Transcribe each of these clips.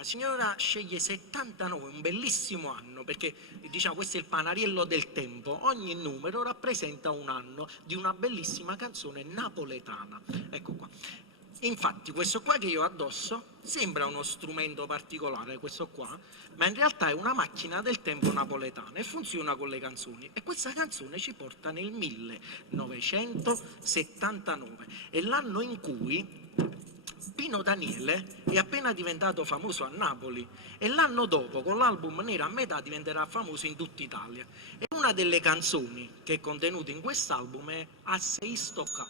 La signora sceglie 79, un bellissimo anno, perché diciamo questo è il panariello del tempo, ogni numero rappresenta un anno di una bellissima canzone napoletana. Ecco qua. Infatti questo qua che io ho addosso sembra uno strumento particolare, questo qua, ma in realtà è una macchina del tempo napoletana e funziona con le canzoni. E questa canzone ci porta nel 1979, è l'anno in cui Pino Daniele è appena diventato famoso a Napoli e l'anno dopo con l'album Nera a metà diventerà famoso in tutta Italia. E una delle canzoni che è contenuta in quest'album è A sei stocca.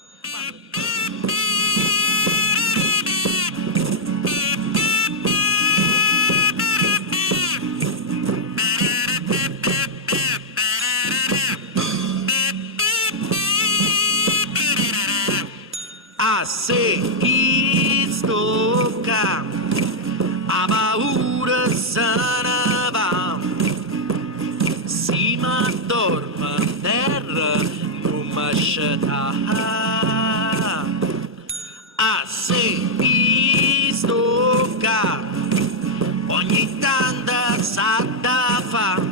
A sei stocca, a paura se ne va, si m'addorma a terra, non m'asceta. A sei stocca, ogni tanto sa da fa,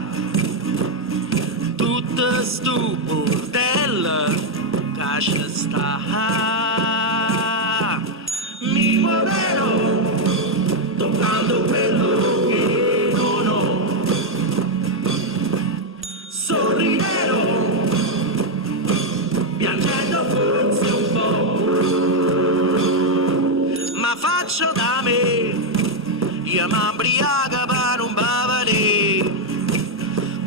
tutto sto bordello che ci sta. Mi muoverò toccando quello che non ho, sorriderò piangendo forse un po', ma faccio da me, io m'ambriaco per non bevere,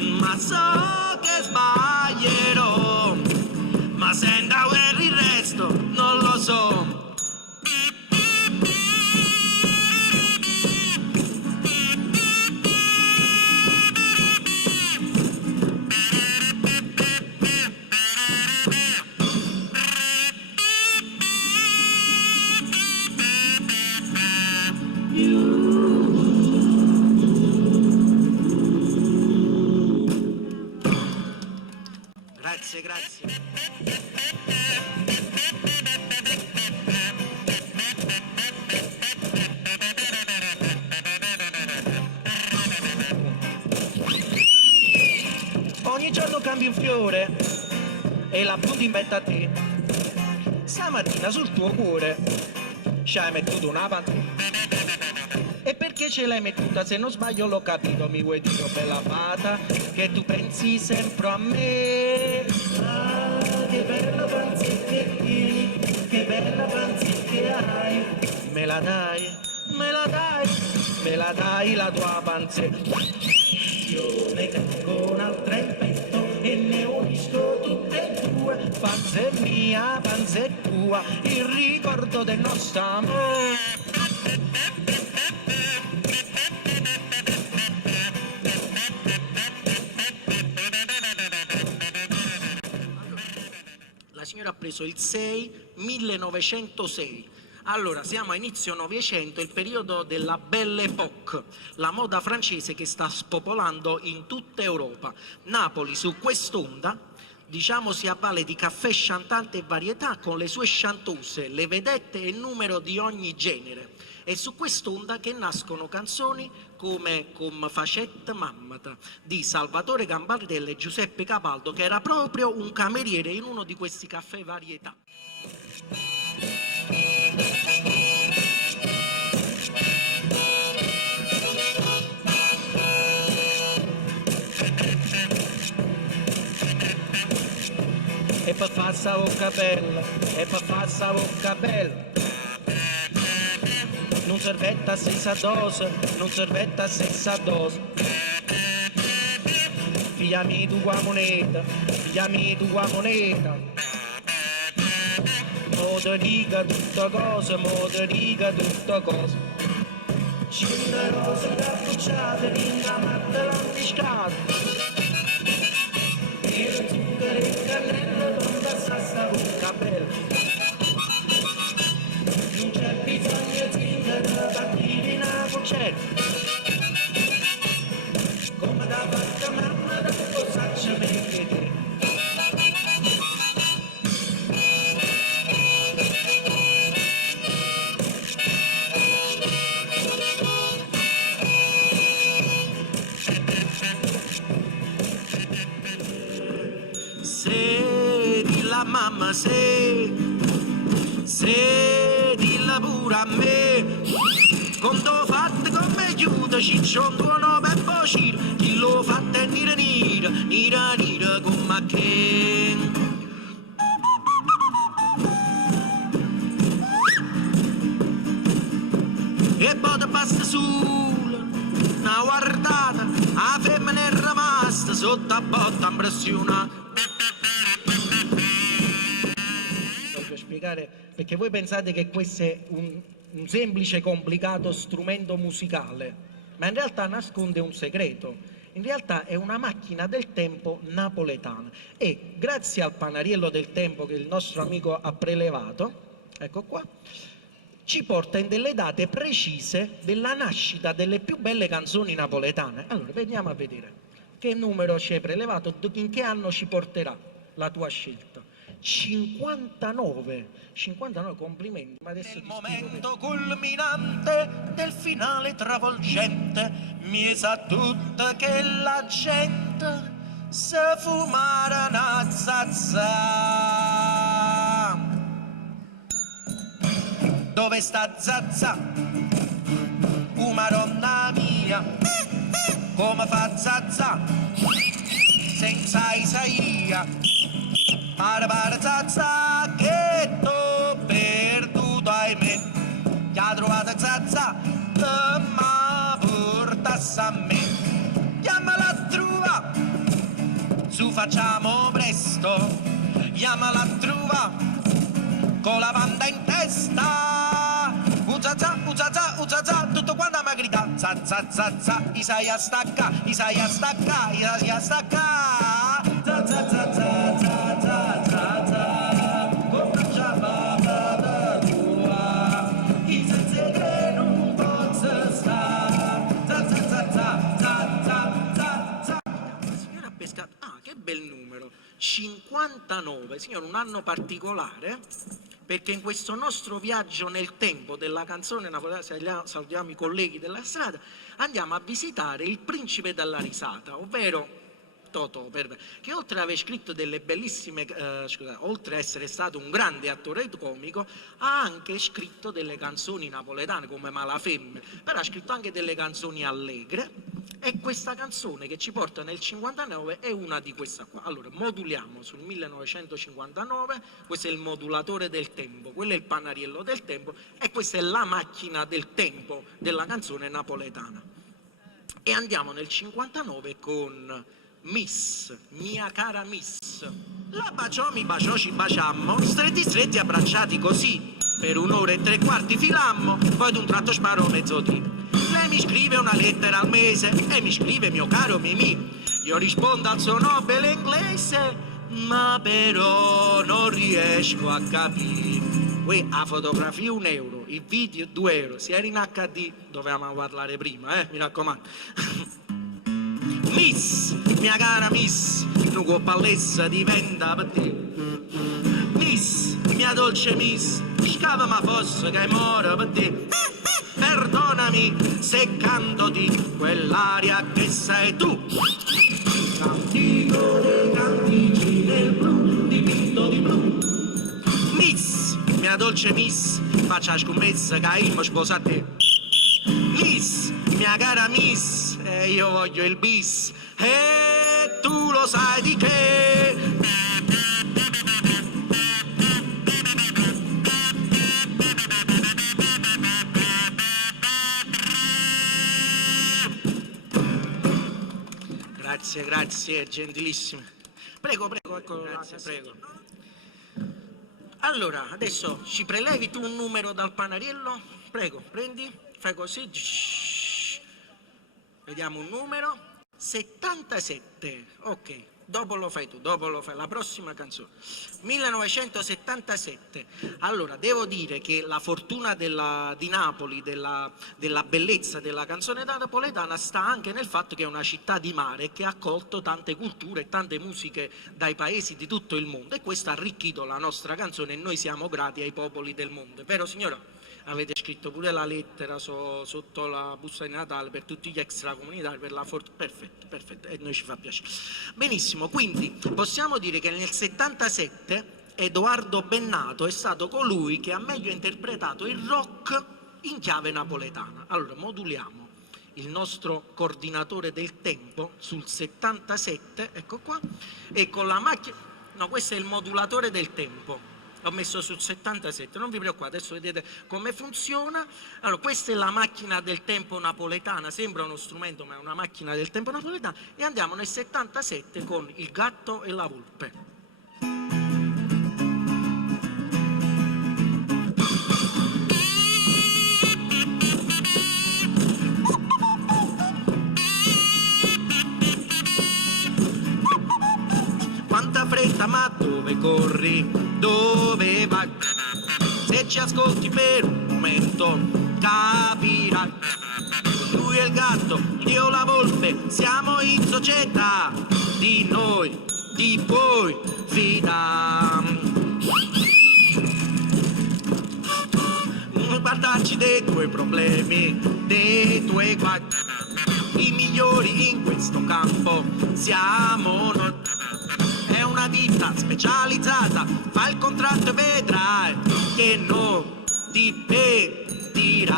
ma so che sbaglierò, ma senta per il resto non lo so. Grazie, grazie. Ogni giorno cambi un fiore e la punti in mezzo a te. Stamattina sul tuo cuore ci hai mettuto una pantofla. E perché ce l'hai mettuta? Se non sbaglio l'ho capito, mi vuoi dire, bella fata, che tu pensi sempre a me. Ah, che bella panzetta che tieni, che bella panzetta che hai. Me la dai, me la dai, me la dai la tua panzetta. Io ne tengo un'altra in petto e ne unisco tutte e due. Panza è mia, panza è tua, il ricordo del nostro amore. La signora ha preso il 1906. Allora, siamo a inizio Novecento, il periodo della Belle Époque, la moda francese che sta spopolando in tutta Europa. Napoli su quest'onda, diciamo, si avvale di caffè chantante e varietà con le sue chantose, le vedette e numero di ogni genere. È su quest'onda che nascono canzoni come Come facette mammata di Salvatore Gambardella e Giuseppe Capaldo, che era proprio un cameriere in uno di questi caffè varietà. E per fare sta bocca bella, e per fare sta bocca bella, non servetta senza dose, non servetta senza dose. Pigliami tu qua moneta, pigliami tu qua moneta. Mo te dica tutta cosa, mo te dica tutta cosa. Cinque rose cappucciate, una matta lambiscata. E zucchero e cannella, tonda sta bocca bella. Non c'è bisogno di battire una concetta, come da fatta mamma da cosa ci metti te. ma se dilla pure a me, quando fatte come chiude, ciccion tuono per bocir, chi lo fatte è nira nira, nira nira come che. E poi ti basta solo una guardata, la femmina è rimasta sotto a botta impressionata. Voglio spiegare, perché voi pensate che questo è un semplice complicato strumento musicale, ma in realtà nasconde un segreto. In realtà è una macchina del tempo napoletana e grazie al panariello del tempo che il nostro amico ha prelevato, ecco qua, ci porta in delle date precise della nascita delle più belle canzoni napoletane. Allora, veniamo a vedere che numero ci hai prelevato, in che anno ci porterà la tua scelta. 59, 59, complimenti. Ma adesso il momento culminante del finale travolgente, mi sa tutta che la gente sa fumare una zazza. Dove sta zazza? Una donna mia, come fa zazza? Senza Isaia. Para zazza che t'ho perduto ahimè. Chi ha trovato zazza? Ma portasse a me. Chiamala a trova, su facciamo presto. Chiamala a trova, con la banda in testa. Uzazza, tutto quanto mi grida. Zazza, Isaia stacca, Isaia stacca, Isaia stacca. Zazza. Ah, che bel numero, 59, signore, un anno particolare, perché in questo nostro viaggio nel tempo della canzone napoletana, salutiamo i colleghi della strada, andiamo a visitare il principe della risata, ovvero Totò, che oltre ad aver scritto delle bellissime, oltre ad essere stato un grande attore comico, ha anche scritto delle canzoni napoletane come Malafemme, però ha scritto anche delle canzoni allegre, e questa canzone che ci porta nel 59 è una di queste qua. Allora, moduliamo sul 1959, questo è il modulatore del tempo, quello è il panariello del tempo, e questa è la macchina del tempo della canzone napoletana. E andiamo nel 59 con Miss, mia cara Miss. La baciò, mi baciò, ci baciammo, stretti abbracciati così, per un'ora e tre quarti filammo, poi d'un tratto sparò mezzo dì. Lei mi scrive una lettera al mese e mi scrive mio caro Mimì. Io rispondo al suo nobile inglese, ma però non riesco a capire. Qui a fotografia €1, il video €2, se era in HD dovevamo parlare prima, mi raccomando. Miss, mia cara Miss, tu con pallessa diventa per te. Miss, mia dolce Miss, scava ma fosse che moro per te. Perdonami se canto di quell'aria che sei tu. Cantico dei cantici nel blu, dipinto di blu. Miss, mia dolce Miss, faccia scommessa che io sposa a te. Miss, mia cara Miss, io voglio il bis, e tu lo sai di che. Grazie, gentilissimo. Prego, ecco, grazie, prego. Allora, adesso ci prelevi tu un numero dal panariello? Prego, prendi, fai così. Vediamo un numero. 77, ok. Dopo lo fai tu, dopo lo fai la prossima canzone. 1977. Allora, devo dire che la fortuna di Napoli, della bellezza della canzone napoletana sta anche nel fatto che è una città di mare che ha accolto tante culture e tante musiche dai paesi di tutto il mondo, e questo ha arricchito la nostra canzone e noi siamo grati ai popoli del mondo. Vero signora? Avete scritto pure la lettera sotto la busta di Natale per tutti gli extracomunitari, per la fortuna. Perfetto, e noi ci fa piacere. Benissimo, quindi possiamo dire che nel 77 Edoardo Bennato è stato colui che ha meglio interpretato il rock in chiave napoletana. Allora, moduliamo il nostro coordinatore del tempo sul 77, ecco qua, e con la macchina... No, questo è il modulatore del tempo. L'ho messo sul 77, non vi preoccupate, adesso vedete come funziona. Allora, questa è la macchina del tempo napoletana, sembra uno strumento ma è una macchina del tempo napoletana, e andiamo nel 77 con Il gatto e la volpe. Quanta fretta, ma dove corri? Dove vai? Se ci ascolti per un momento capirai. Lui è il gatto, io la volpe, siamo in società. Di noi ti puoi fidare. Non guardarci dei tuoi problemi, dei tuoi guai. I migliori in questo campo siamo noi. È una ditta specializzata, fa il contratto e vedrai che non ti pentirà.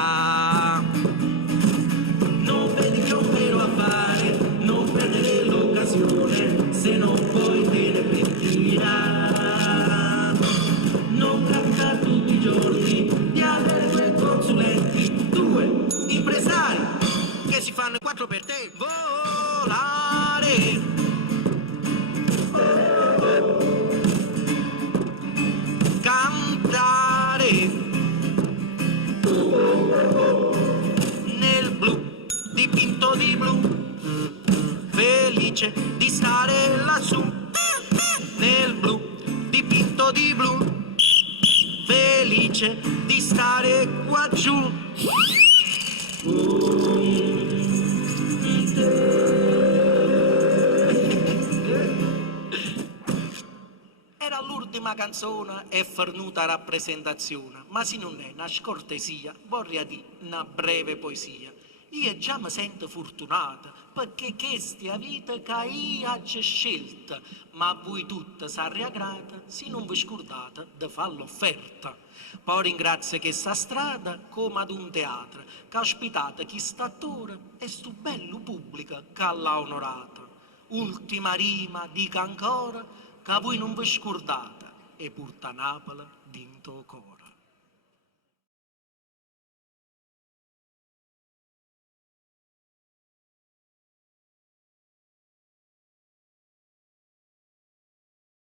Non vedi che è un vero affare, non perdere l'occasione, se non poi te ne pentirai. Non capita tutti i giorni di avere due consulenti, due impresari che si fanno in quattro per te. Volare. Cantare nel blu, dipinto di blu, felice di stare lassù. Nel blu, dipinto di blu, felice di stare qua giù. Era l'ultima canzone e fornuta rappresentazione, ma se non è una scortesia, vorrei dire una breve poesia. Io già mi sento fortunata, perché questa vita che io ho scelta, ma voi tutte sarete grata se non vi scordate di fare l'offerta. Poi ringrazio questa strada come ad un teatro, che ha ospitato questo attore e sto bello pubblico che l'ha onorata. Ultima rima, dica ancora, che voi non vi scordate e porta Napoli dentro cuore.